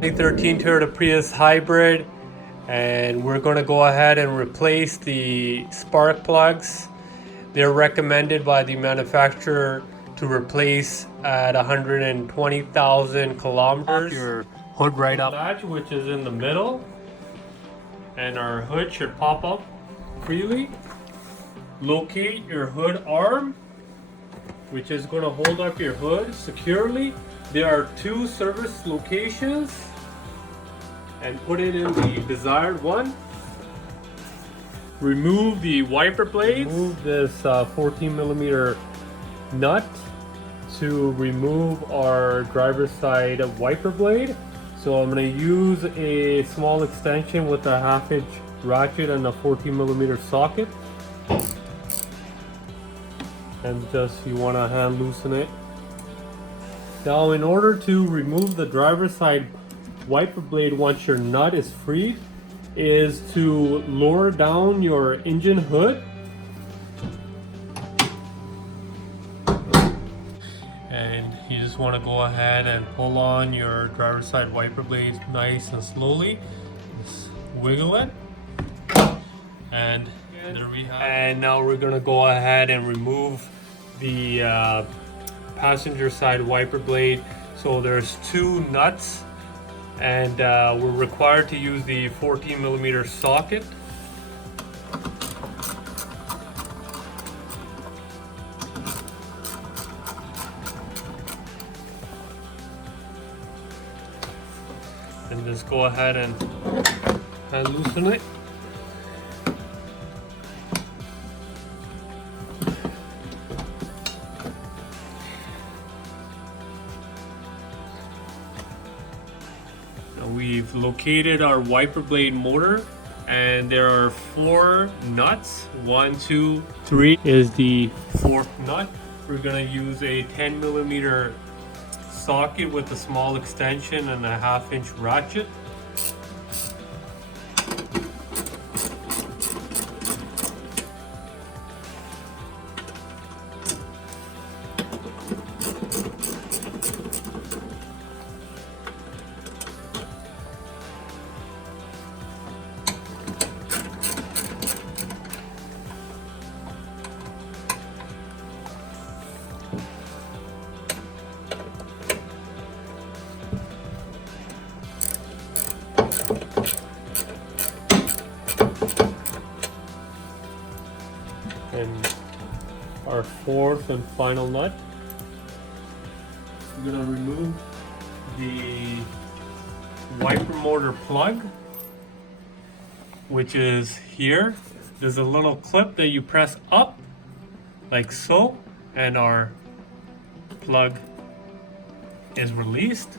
2013 Toyota Prius hybrid, and we're going to go ahead and replace the spark plugs. They're recommended by the manufacturer to replace at 120,000 kilometers. Your hood right up, latch, which is in the middle, and our hood should pop up freely. Locate your hood arm, which is going to hold up your hood securely. There are 2 service locations, and put it in the desired one. Remove the wiper blades. Remove this 14 millimeter nut to remove our driver's side wiper blade. So I'm going to use a small extension with a 1/2 inch ratchet and a 14 millimeter socket. And just, you want to hand loosen it. Now, in order to remove the driver's side wiper blade once your nut is freed, is to lower down your engine hood and you just want to go ahead and pull on your driver's side wiper blades nice and slowly. Just wiggle it, and there we have it. And now we're going to go ahead and remove the passenger side wiper blade. So there's 2 nuts, and we're required to use the 14 millimeter socket. And just go ahead and loosen it. We've located our wiper blade motor, and there are 4 nuts. 1, 2, 3 is the 4th nut. We're going to use a 10 millimeter socket with a small extension and a 1/2 inch ratchet. And our 4th and final nut. We're going to remove the wiper motor plug, which is here. There's a little clip that you press up like so, and our plug is released.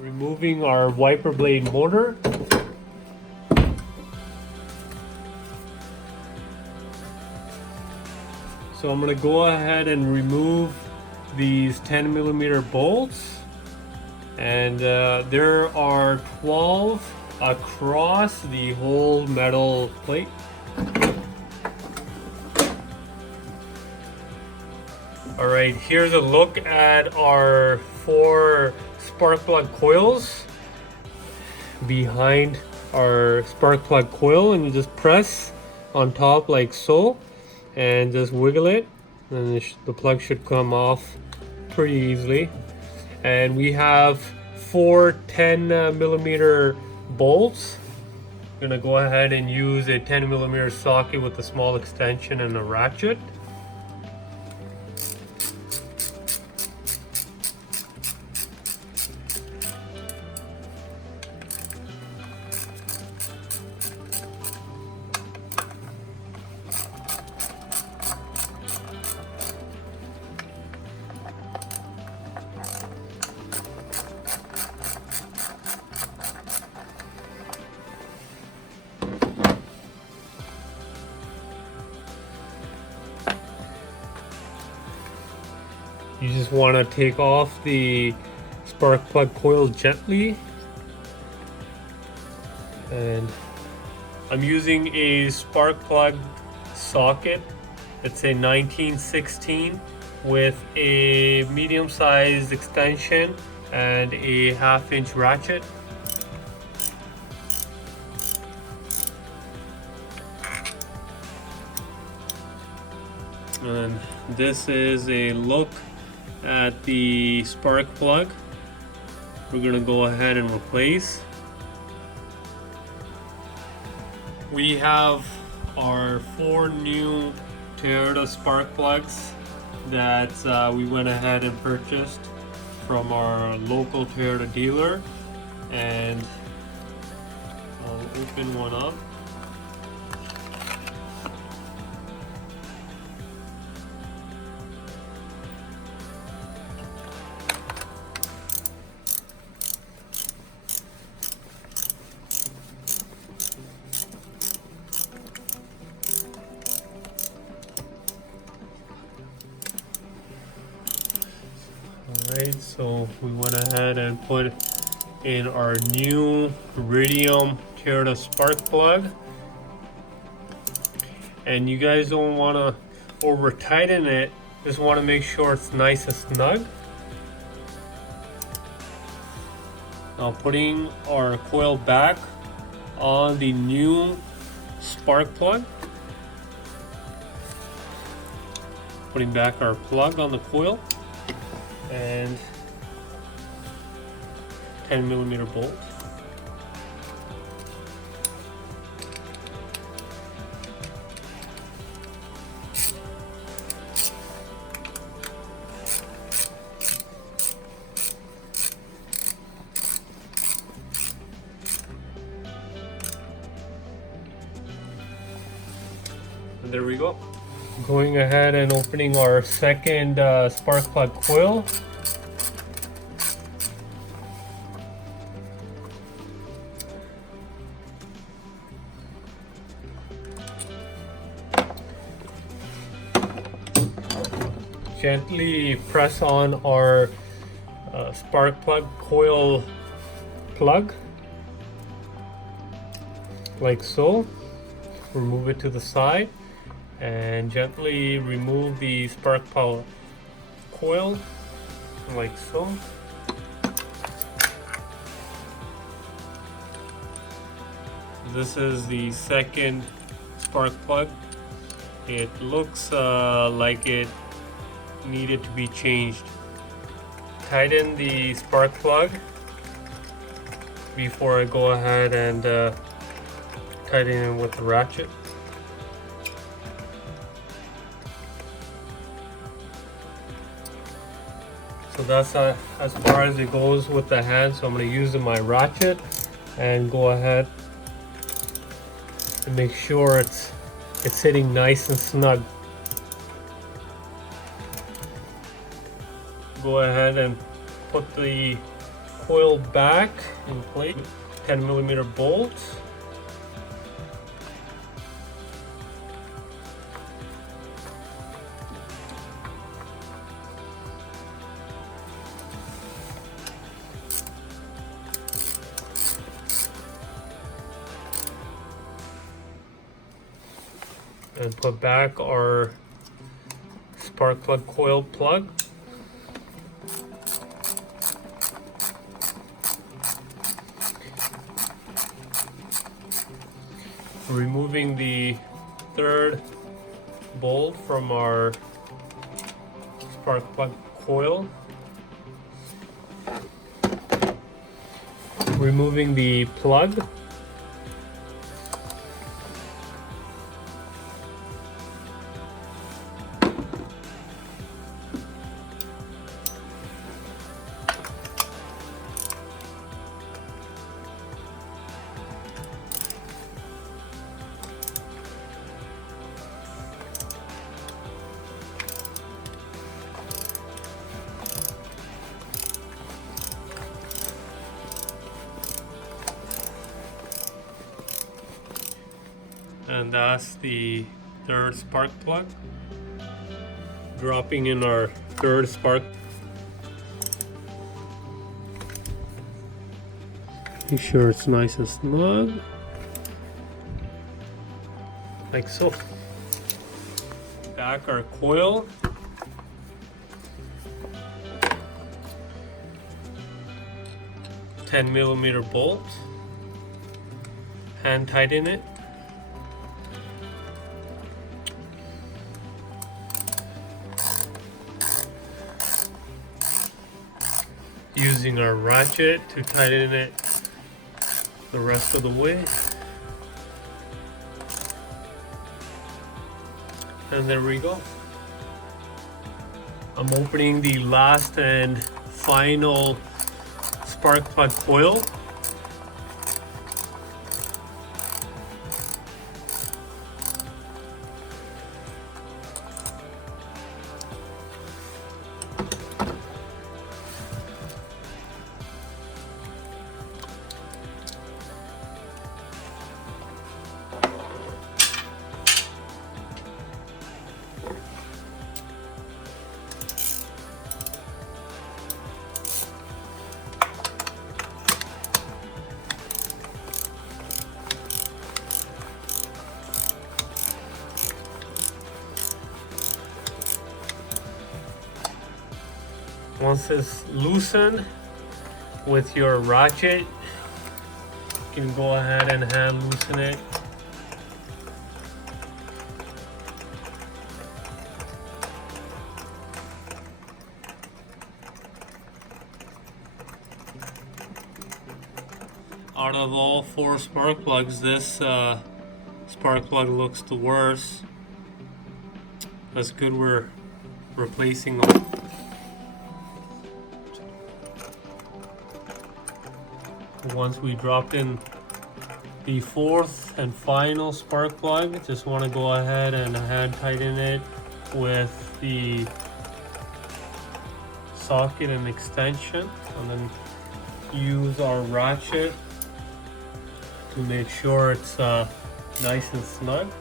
Removing our wiper blade motor. So I'm going to go ahead and remove these 10 millimeter bolts, and there are 12 across the whole metal plate. Alright, here's a look at our 4 Sparkplug coils behind our Sparkplug coil, and you just press on top like so and just wiggle it, and the plug should come off pretty easily. And we have 4 10 millimeter bolts. I'm gonna go ahead and use a 10 millimeter socket with a small extension and a ratchet. You just want to take off the spark plug coil gently and I'm using a Sparkplug socket. It's a 1916 with a medium-sized extension and a 1/2-inch ratchet. And this is a look at the spark plug. We're gonna go ahead and replace. We have our 4 new Toyota spark plugs that we went ahead and purchased from our local Toyota dealer, and I'll open one up. Alright, so we went ahead and put in our new Iridium Toyota spark plug. And you guys don't want to over tighten it, just want to make sure it's nice and snug. Now putting our coil back on the new spark plug. Putting back our plug on the coil. And 10mm bolt. And there we go. Going ahead and opening our second spark plug coil. Gently press on our spark plug coil plug, like so. Remove it to the side and gently remove the spark plug coil, like so. This is the second spark plug. It looks like it needed to be changed. Tighten the spark plug before I go ahead and tighten it with the ratchet. So that's as far as it goes with the hand. So I'm going to use my ratchet and go ahead and make sure it's sitting nice and snug. Go ahead and put the coil back in place. 10mm bolt. And put back our spark plug coil plug. Removing the third bolt from our spark plug coil. Removing the plug. And that's the third spark plug. Dropping in our third spark. Make sure it's nice and snug. like so. Back our coil. $10mm bolt. Hand tighten it. Using our ratchet to tighten it the rest of the way. And there we go. I'm opening the last and final spark plug coil. Once it's loosened with your ratchet, you can go ahead and hand loosen it. Out of all 4 spark plugs, this spark plug looks the worst. That's good we're replacing them. Once we dropped in the 4th and final spark plug, just want to go ahead and hand tighten it with the socket and extension, and then use our ratchet to make sure it's nice and snug.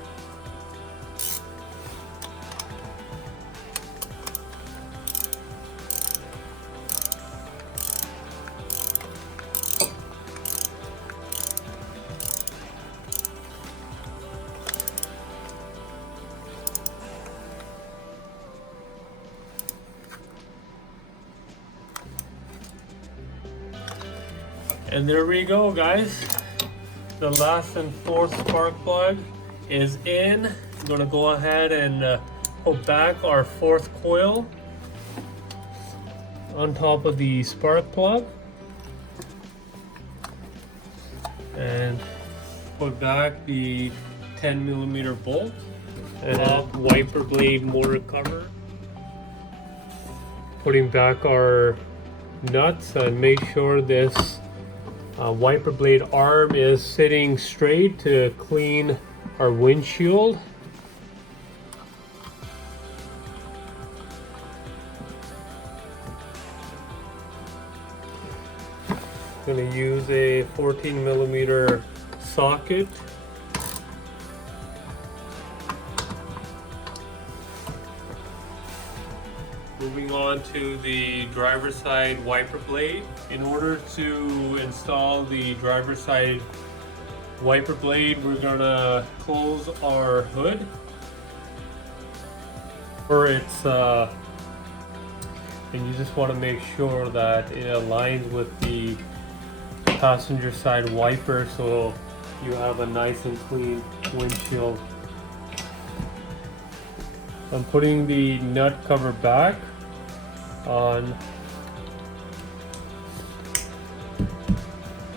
And there we go, guys. The last and 4th spark plug is in. I'm gonna go ahead and put back our 4th coil on top of the spark plug, and put back the 10mm bolt and wiper blade motor cover. Putting back our nuts and make sure this wiper blade arm is sitting straight to clean our windshield. I'm going to use a 14mm socket. Moving on to the driver's side wiper blade. In order to install the driver's side wiper blade, we're gonna close our hood. And you just want to make sure that it aligns with the passenger side wiper so you have a nice and clean windshield. I'm putting the nut cover back on,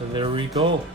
and there we go.